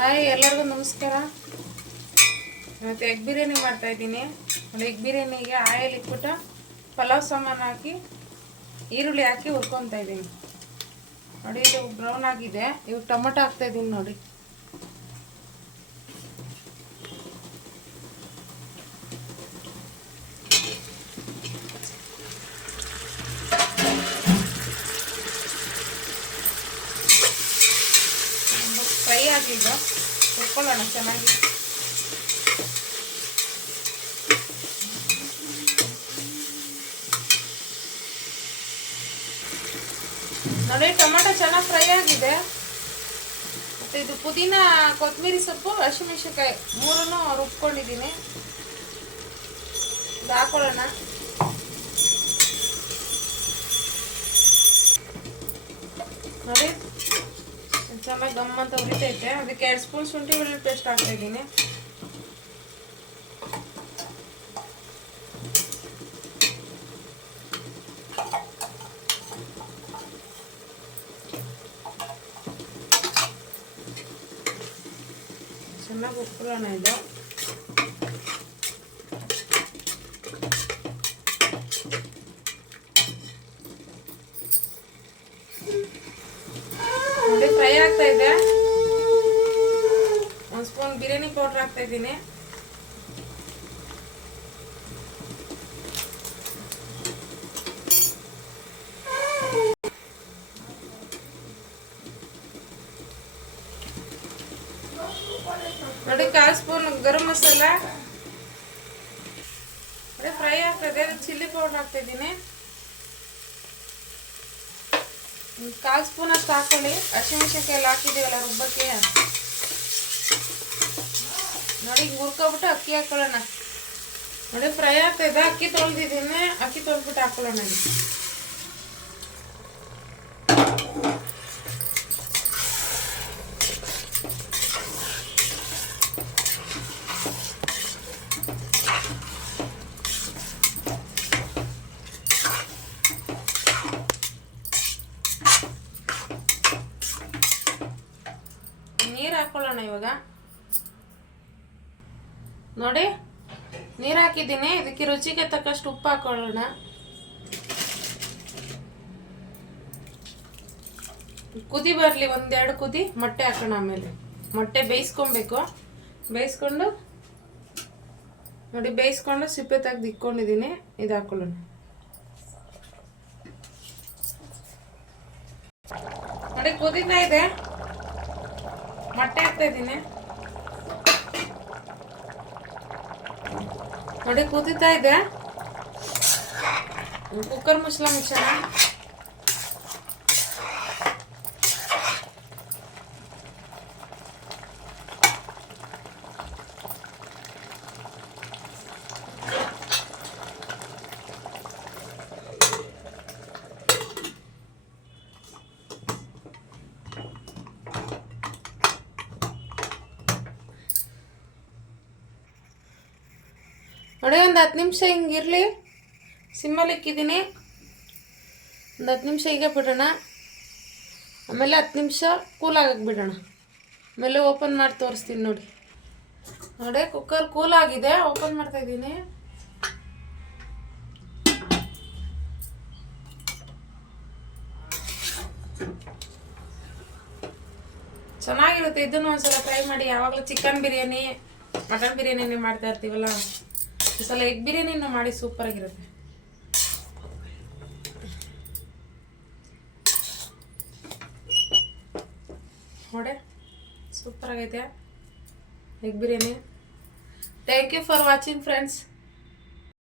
Hi ಎಲ್ಲರಿಗೂ ನಮಸ್ಕಾರ. ಇವತ್ತು ಎಗ್ ಬಿರಿಯಾನಿ ಮಾಡ್ತಾಯಿದ್ದೀನಿ. ಎಗ್ ಬಿರಿಯಾನಿಗೆ ಆಯಿಲ್ ಇಟ್ಬಿಟ್ಟು ಪಲಾವ್ ಸಾಮಾನು ಹಾಕಿ ಈರುಳ್ಳಿ ಹಾಕಿ ಹುರ್ಕೊತಾ ಇದ್ದೀನಿ. ನೋಡಿ ಇದು ಬ್ರೌನ್ ಆಗಿದೆ. ಇವಾಗ ಟೊಮೊಟೊ ಹಾಕ್ತಾಯಿದ್ದೀನಿ ನೋಡಿ. ಫ್ರೈ ಆಗಿದ್ದು ಹುರ್ಕೊಳ್ಳೋಣ ಚೆನ್ನಾಗಿ. ನೋಡಿ ಟೊಮೆಟೊ ಚೆನ್ನಾಗಿ ಫ್ರೈ ಆಗಿದೆ. ಮತ್ತು ಇದು ಪುದೀನ, ಕೊತ್ತಂಬರಿ ಸೊಪ್ಪು, ಹಸಿಮೆಣಸಿನ್ಕಾಯಿ ಮೂರನ್ನು ರುಬ್ಕೊಂಡಿದ್ದೀನಿ. ಇದು ಹಾಕೊಳ್ಳೋಣ. ನೋಡಿ ಚೆನ್ನಾಗಿ ಗಮ್ಮಂತ ಉರಿತೈತೆ. ಅದಕ್ಕೆ 2 ಸ್ಪೂನ್ ಶುಂಠಿ ಬೆಳ್ಳುಳ್ಳಿ ಪೇಸ್ಟ್ ಹಾಕ್ತಾ ಇದ್ದೀನಿ. ಚೆನ್ನಾಗಿ ಉಪ್ಕೊಳ್ಳೋಣ ಇದು. ಫ್ರೈ ಆಗ್ತಾ ಇದೆ. 1 ಸ್ಪೂನ್ ಬಿರಿಯಾನಿ ಪೌಡರ್ ಹಾಕ್ತಾ ಇದ್ದೀನಿ. ನೋಡಿ 1/4 ಸ್ಪೂನ್ ಗರಂ ಮಸಾಲ. ನೋಡಿ ಫ್ರೈ ಆಗ್ತದೆ. ಚಿಲ್ಲಿ ಪೌಡರ್ ಹಾಕ್ತಾ ಇದ್ದೀನಿ. 1/4 ಸ್ಪೂನ್ ಅಷ್ಟು ಹಾಕೊಳ್ಳಿ. ಹಸಿಮೆಣಸಿನ್ಕಾಯಿ ಹಾಕಿದ್ದೀವಲ್ಲ ರುಬ್ಬಕ್ಕೆ. ನೋಡಿ ಹುರ್ಕೊಬಿಟ್ಟು ಅಕ್ಕಿ ಹಾಕೊಳ್ಳೋಣ. ನೋಡಿ ಫ್ರೈ ಆಗ್ತಾ ಇದೆ. ಅಕ್ಕಿ ತೊಳೆದಿದ್ದೀನಿ. ಅಕ್ಕಿ ತೊಳೆದ್ಬಿಟ್ಟು ಹಾಕೊಳ್ಳೋಣ. ನೀರು ಹಾಕೊಳ್ಳೋಣ ಇವಾಗ. ನೋಡಿ ನೀರು ಹಾಕಿದ್ದೀನಿ. ಇದಕ್ಕೆ ರುಚಿಗೆ ತಕ್ಕಷ್ಟು ಉಪ್ಪು ಹಾಕೊಳ್ಳೋಣ. ಕುದಿ ಬರಲಿ, 1-2 ಕುದಿ. ಮೊಟ್ಟೆ ಹಾಕೋಣ. ಆಮೇಲೆ ಮೊಟ್ಟೆ ಬೇಯಿಸ್ಕೊಬೇಕು. ಬೇಯಿಸ್ಕೊಂಡು ನೋಡಿ ಬೇಯಿಸ್ಕೊಂಡು ಸಿಪ್ಪೆ ತೆಗೆದು ಇಟ್ಕೊಂಡಿದ್ದೀನಿ. ಇದು ಹಾಕೊಳ್ಳೋಣ. ನೋಡಿ ಕುದೀತಾ ಇದೆ. ಮೊಟ್ಟೆ ಹಾಕ್ತಾ ಇದ್ದೀನಿ. ನೋಡಿ ಕುದೀತಾ ಇದೆ. ಕುಕ್ಕರ್ ಮುಚ್ಚಳ ಮುಚ್ಚೋಣ. ನೋಡಿ ಒಂದು 10 ನಿಮಿಷ ಹಿಂಗಿರಲಿ. ಸಿಮ್ಮಲ್ಲಿ ಇಕ್ಕಿದ್ದೀನಿ. ಒಂದು 10 ನಿಮಿಷ ಹೀಗೆ ಬಿಡೋಣ. ಆಮೇಲೆ 10 ನಿಮಿಷ ಕೂಲಾಗಕ್ಕೆ ಬಿಡೋಣ. ಆಮೇಲೆ ಓಪನ್ ಮಾಡಿ ತೋರಿಸ್ತೀನಿ ನೋಡಿ. ನೋಡಿ ಕುಕ್ಕರ್ ಕೂಲಾಗಿದೆ. ಓಪನ್ ಮಾಡ್ತಾ ಇದ್ದೀನಿ. ಚೆನ್ನಾಗಿರುತ್ತೆ. ಇದನ್ನು ಒಂದ್ಸಲ ಟ್ರೈ ಮಾಡಿ. ಯಾವಾಗಲೂ ಚಿಕನ್ ಬಿರಿಯಾನಿ, ಮಟನ್ ಬಿರಿಯಾನಿ ಮಾಡ್ತಾ ಇರ್ತೀವಲ್ಲ, ಈ ಸಲ ಎಗ್ ಬಿರಿಯಾನಿನೂ ಮಾಡಿ. ಸೂಪರಾಗಿರುತ್ತೆ. ನೋಡಿ ಸೂಪರಾಗೈತೆ egg biryani. Thank you for watching friends.